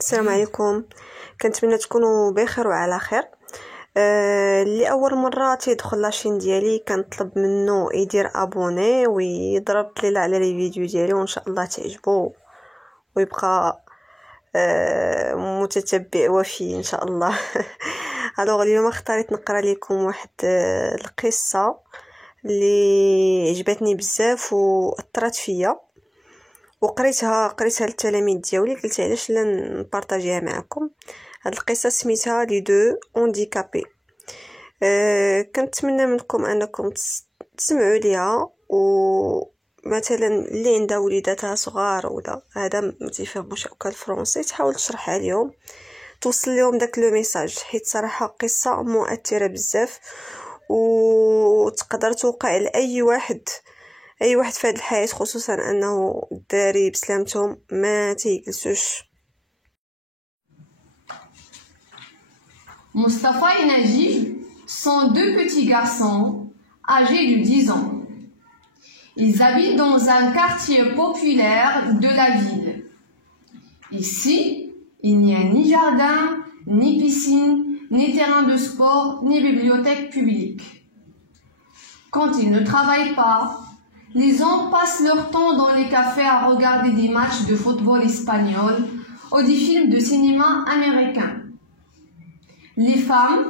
السلام عليكم. كنتمنى تكونوا بخير وعلى خير. اللي اول مره تيدخل لاشين ديالي كنطلب منه يدير ابوني ويضرب لي على لي فيديو ديالي، وان شاء الله تعجبو ويبقى متتبع وفي ان شاء الله. الوغ اليوم اختاريت نقرا لكم واحد القصه اللي عجبتني بزاف واثرت فيا، وقريتها للتلاميذ ديالي. قلت علاش لا نبارطاجيها معكم. هاد القصه سميتها لي دو اونديكابي. كنتمنى منكم انكم تسمعوا ليها، ومثلا اللي عندها وليداتها صغار ولا هذا ما تيفهموش هكا الفرنسي تحاول تشرحها لهم، توصل لهم داك لو ميساج، حيت صراحه قصه مؤثره بزاف وتقدر توقع لاي واحد في هذه الحياه، خصوصا انه الدراري بسلامتهم ما تيجلسوش. Mustapha et Najib sont deux petits garçons âgés de 10 ans. Ils habitent dans un quartier populaire de la ville. Ici, il n'y a ni jardin, ni piscine, ni terrain de sport, ni bibliothèque publique. Quand ils ne travaillent pas, les gens passent leur temps dans les cafés à regarder des matchs de football espagnol ou des films de cinéma américain. Les femmes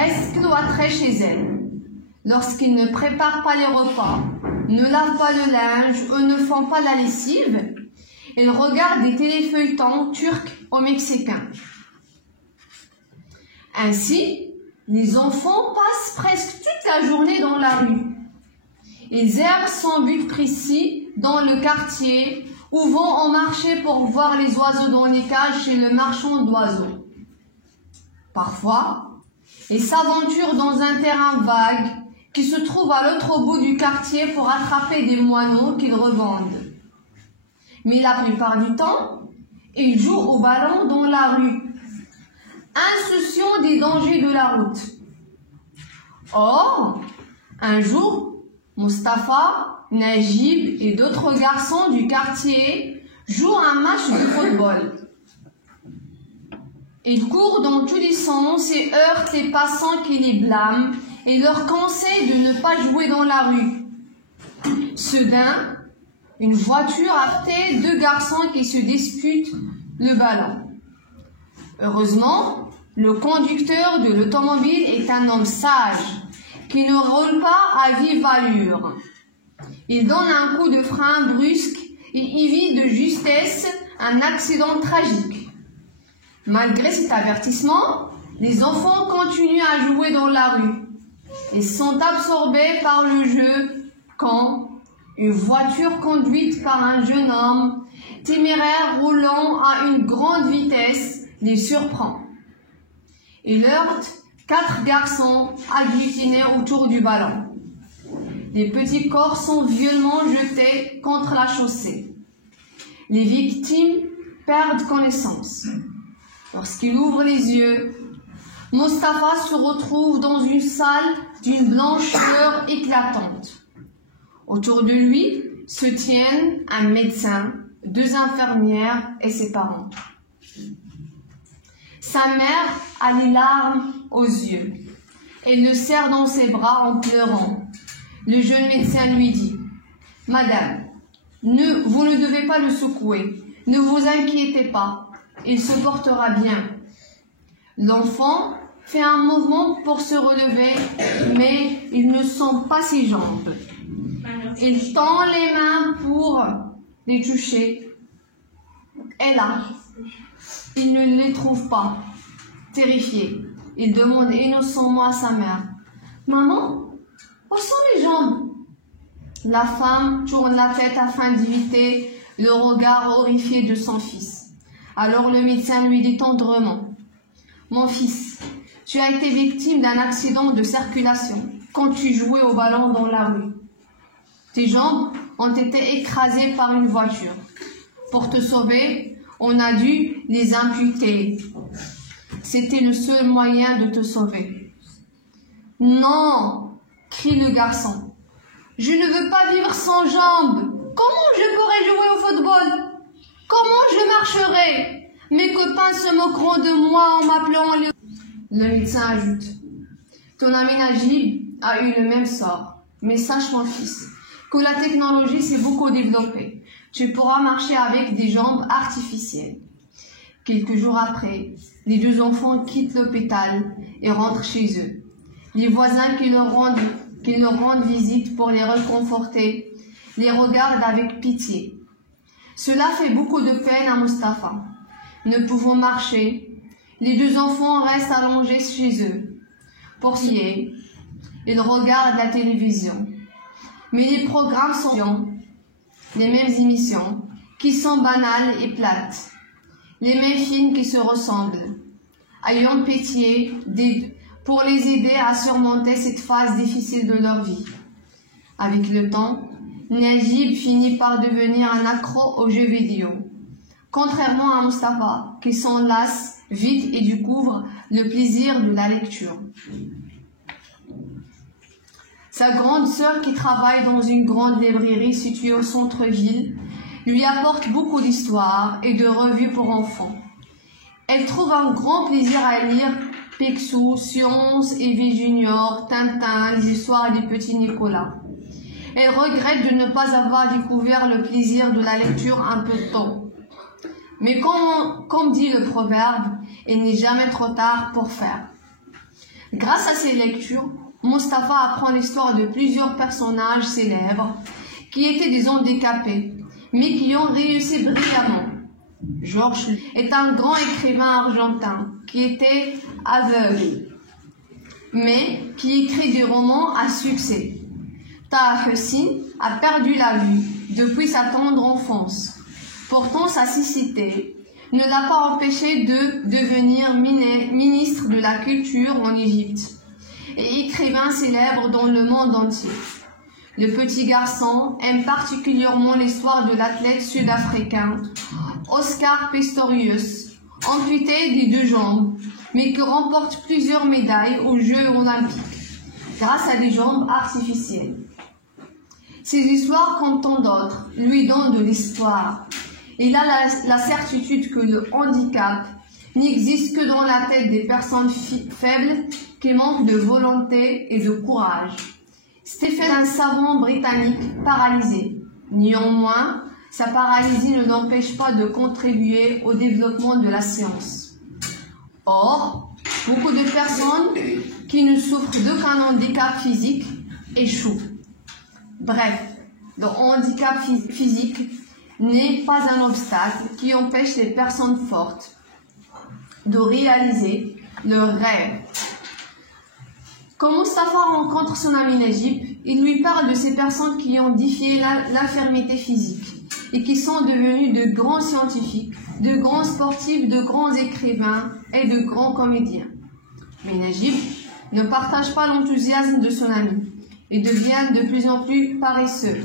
restent cloîtrées chez elles. Lorsqu'ils ne préparent pas les repas, ne lavent pas le linge ou ne font pas la lessive, ils regardent des téléfeuilletons turcs ou mexicains. Ainsi, les enfants passent presque toute la journée dans la rue. Ils errent sans but précis dans le quartier ou vont en marché pour voir les oiseaux dans les cages chez le marchand d'oiseaux. Parfois, ils s'aventurent dans un terrain vague qui se trouve à l'autre bout du quartier pour attraper des moineaux qu'ils revendent. Mais la plupart du temps, ils jouent au ballon dans la rue, insouciants des dangers de la route. Or, un jour, Mustapha, Najib et d'autres garçons du quartier jouent un match de football. Ils courent dans tous les sens et heurtent les passants qui les blâment et leur conseillent de ne pas jouer dans la rue. Soudain, une voiture heurtait deux garçons qui se disputent le ballon. Heureusement, le conducteur de l'automobile est un homme sage qui ne roule pas à vive allure. Il donne un coup de frein brusque et évite de justesse un accident tragique. Malgré cet avertissement, les enfants continuent à jouer dans la rue. Ils sont absorbés par le jeu quand une voiture conduite par un jeune homme téméraire roulant à une grande vitesse les surprend. Il heurte 4 garçons agglutinés autour du ballon. Les petits corps sont violemment jetés contre la chaussée. Les victimes perdent connaissance. Lorsqu'il ouvre les yeux, Mustapha se retrouve dans une salle d'une blancheur éclatante. Autour de lui se tiennent un médecin, 2 infirmières et ses parents. Sa mère a les larmes aux yeux. Elle le serre dans ses bras en pleurant. Le jeune médecin lui dit: « Madame, vous ne devez pas le secouer. Ne vous inquiétez pas. Il se portera bien. » L'enfant fait un mouvement pour se relever, mais il ne sent pas ses jambes. Il tend les mains pour les toucher. Et là, il ne les trouve pas. Terrifié, il demande innocemment à sa mère: « Maman, où sont les jambes ?» La femme tourne la tête afin d'éviter le regard horrifié de son fils. Alors le médecin lui dit tendrement: « Mon fils, tu as été victime d'un accident de circulation quand tu jouais au ballon dans la rue. Tes jambes ont été écrasées par une voiture. Pour te sauver, on a dû les amputer. C'était le seul moyen de te sauver. »« Non !» crie le garçon. « Je ne veux pas vivre sans jambes. Comment je pourrais jouer au football ? Comment je marcherai ? Mes copains se moqueront de moi en m'appelant le... Le médecin ajoute, ton ami Najib a eu le même sort. Mais sache mon fils, que la technologie s'est beaucoup développée. Tu pourras marcher avec des jambes artificielles. Quelques jours après, les deux enfants quittent l'hôpital et rentrent chez eux. Les voisins qui leur rendent visite pour les réconforter les regardent avec pitié. Cela fait beaucoup de peine à Mustapha. Ne pouvant marcher, les deux enfants restent allongés chez eux. Pour scier, ils regardent la télévision. Mais les programmes sont les mêmes émissions, qui sont banales et plates. Les mêmes films qui se ressemblent. Ayons pitié pour les aider à surmonter cette phase difficile de leur vie. Avec le temps, Najib finit par devenir un accro aux jeux vidéo. Contrairement à Mustapha, qui s'en lasse vite et découvre le plaisir de la lecture. Sa grande sœur, qui travaille dans une grande librairie située au centre-ville, lui apporte beaucoup d'histoires et de revues pour enfants. Elle trouve un grand plaisir à lire Picsou, Science, Evie Junior, Tintin, les histoires des petits Nicolas. Elle regrette de ne pas avoir découvert le plaisir de la lecture un peu tôt. Mais comme dit le proverbe, il n'est jamais trop tard pour faire. Grâce à ces lectures, Mustapha apprend l'histoire de plusieurs personnages célèbres qui étaient des handicapés, mais qui ont réussi brillamment. Georges est un grand écrivain argentin qui était aveugle, mais qui écrit des romans à succès. Taha Hussein a perdu la vue depuis sa tendre enfance. Pourtant, sa cécité ne l'a pas empêché de devenir ministre de la Culture en Égypte et écrivain célèbre dans le monde entier. Le petit garçon aime particulièrement l'histoire de l'athlète sud-africain Oscar Pistorius, amputé des deux jambes, mais qui remporte plusieurs médailles aux Jeux olympiques grâce à des jambes artificielles. Ces histoires, comme tant d'autres, lui donnent de l'espoir. Il a la certitude que le handicap n'existe que dans la tête des personnes faibles qui manquent de volonté et de courage. Stephen est un savant britannique paralysé. Néanmoins, sa paralysie ne l'empêche pas de contribuer au développement de la science. Or, beaucoup de personnes qui ne souffrent d'aucun handicap physique échouent. Bref, le handicap physique n'est pas un obstacle qui empêche les personnes fortes de réaliser leurs rêves. Quand Mustapha rencontre son ami Najib, il lui parle de ces personnes qui ont défié l'infirmité physique et qui sont devenues de grands scientifiques, de grands sportifs, de grands écrivains et de grands comédiens. Mais Najib ne partage pas l'enthousiasme de son ami et devient de plus en plus paresseux.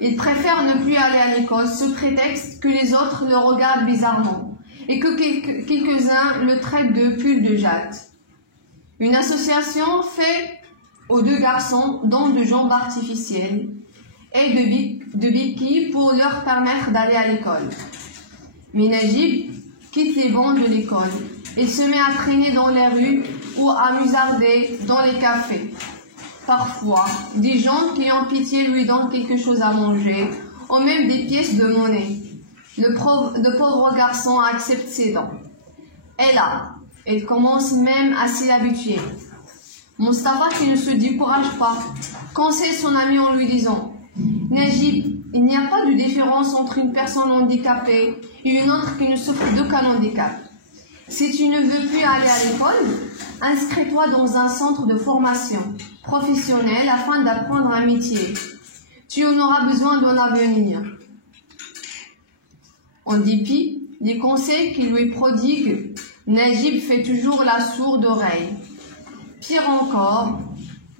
Il préfère ne plus aller à l'école sous prétexte que les autres le regardent bizarrement et que quelques-uns le traitent de pull de jade. Une association fait aux deux garçons dons de jambes artificielles et de béquilles pour leur permettre d'aller à l'école. Mais Najib quitte les bancs de l'école et se met à traîner dans les rues ou à musarder dans les cafés. Parfois, des gens qui ont pitié lui donnent quelque chose à manger, ou même des pièces de monnaie. Le pauvre garçon accepte ses dons. Et là, il commence même à s'y habituer. Mustapha, qui ne se décourage pas, conseille son ami en lui disant « Najib, il n'y a pas de différence entre une personne handicapée et une autre qui ne souffre d'aucun handicap. Si tu ne veux plus aller à l'école, inscris-toi dans un centre de formation professionnelle afin d'apprendre un métier. Tu en auras besoin dans l'avenir. » En dépit des conseils qu'il lui prodigue, Najib fait toujours la sourde oreille. Pire encore,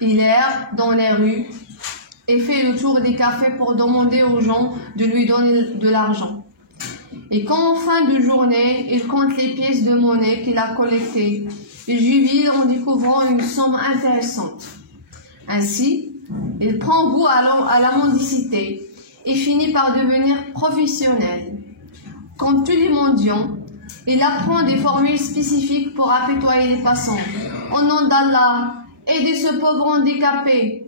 il erre dans les rues et fait le tour des cafés pour demander aux gens de lui donner de l'argent. Et quand en fin de journée, il compte les pièces de monnaie qu'il a collectées, il jubile en découvrant une somme intéressante. Ainsi, il prend goût à la mendicité et finit par devenir professionnel. Comme tous les mendiants, il apprend des formules spécifiques pour apitoyer les passants. Au nom d'Allah, aidez ce pauvre handicapé.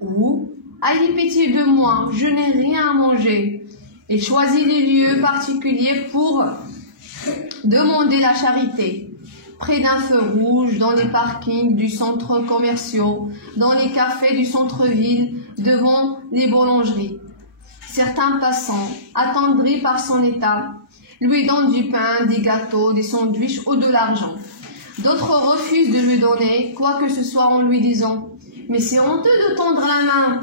Ou, ayez pitié de moi, je n'ai rien à manger. Il choisit des lieux particuliers pour demander la charité. Près d'un feu rouge, dans les parkings du centre commerciaux, dans les cafés du centre-ville, devant les boulangeries. Certains passants, attendris par son état, lui donnent du pain, des gâteaux, des sandwichs ou de l'argent. D'autres refusent de lui donner quoi que ce soit en lui disant « Mais c'est honteux de tendre la main.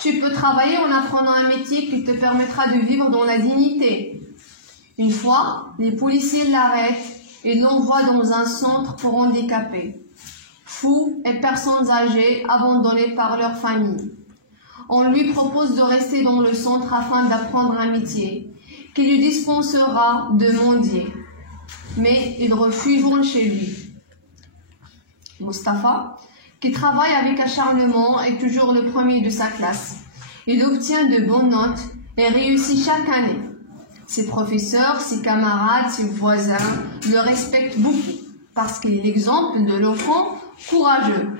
Tu peux travailler en apprenant un métier qui te permettra de vivre dans la dignité. » Une fois, les policiers l'arrêtent et l'envoient dans un centre pour handicapés, fous et personnes âgées abandonnées par leur famille. On lui propose de rester dans le centre afin d'apprendre un métier qui lui dispensera de mendier. Mais il refuse chez lui. Mustapha, qui travaille avec acharnement, est toujours le premier de sa classe. Il obtient de bonnes notes et réussit chaque année. Ses professeurs, ses camarades, ses voisins le respectent beaucoup parce qu'il est l'exemple de l'enfant courageux,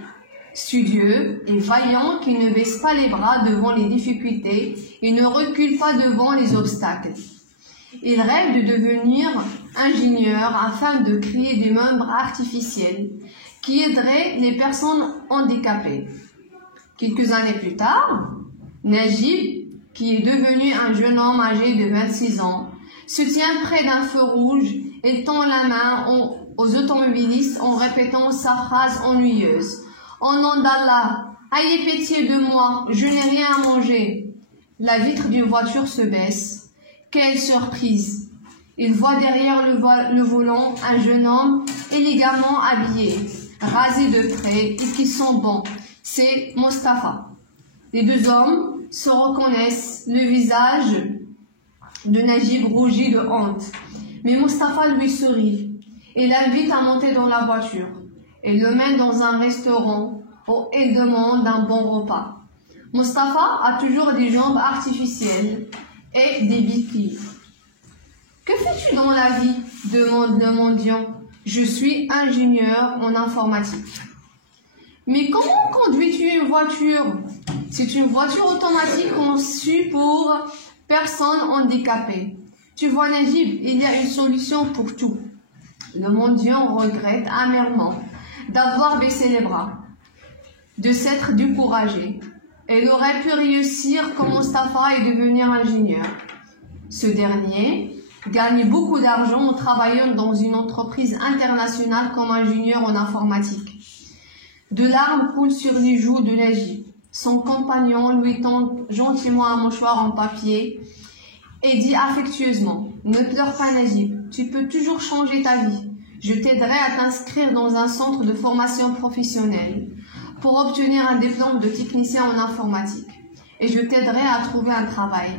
studieux et vaillant qui ne baisse pas les bras devant les difficultés et ne recule pas devant les obstacles. Il rêve de devenir ingénieur afin de créer des membres artificiels qui aideraient les personnes handicapées. Quelques années plus tard, Najib, qui est devenu un jeune homme âgé de 26 ans, se tient près d'un feu rouge et tend la main aux automobilistes en répétant sa phrase ennuyeuse. « Au nom d'Allah, ayez pitié de moi, je n'ai rien à manger. » La vitre d'une voiture se baisse. Quelle surprise! Il voit derrière le volant un jeune homme élégamment habillé, rasé de près et qui sent bon. C'est Mustapha. Les deux hommes se reconnaissent, le visage de Najib rougit de honte. Mais Mustapha lui sourit et l'invite à monter dans la voiture et le mène dans un restaurant où il demande un bon repas. Mustapha a toujours des jambes artificielles et des béquilles. « Que fais-tu dans la vie ?» demande le mendiant. « Je suis ingénieur en informatique. » « Mais comment conduis-tu une voiture ? C'est une voiture automatique conçue pour personnes handicapées. Tu vois, Najib, il y a une solution pour tout. » Le mendiant regrette amèrement d'avoir baissé les bras, de s'être découragé. Il aurait pu réussir comme Mustapha et devenir ingénieur. Ce dernier gagne beaucoup d'argent en travaillant dans une entreprise internationale comme ingénieur en informatique. De larmes coulent sur les joues de Najib. Son compagnon lui tend gentiment un mouchoir en papier et dit affectueusement « Ne pleure pas Najib, tu peux toujours changer ta vie. Je t'aiderai à t'inscrire dans un centre de formation professionnelle pour obtenir un diplôme de technicien en informatique et je t'aiderai à trouver un travail. »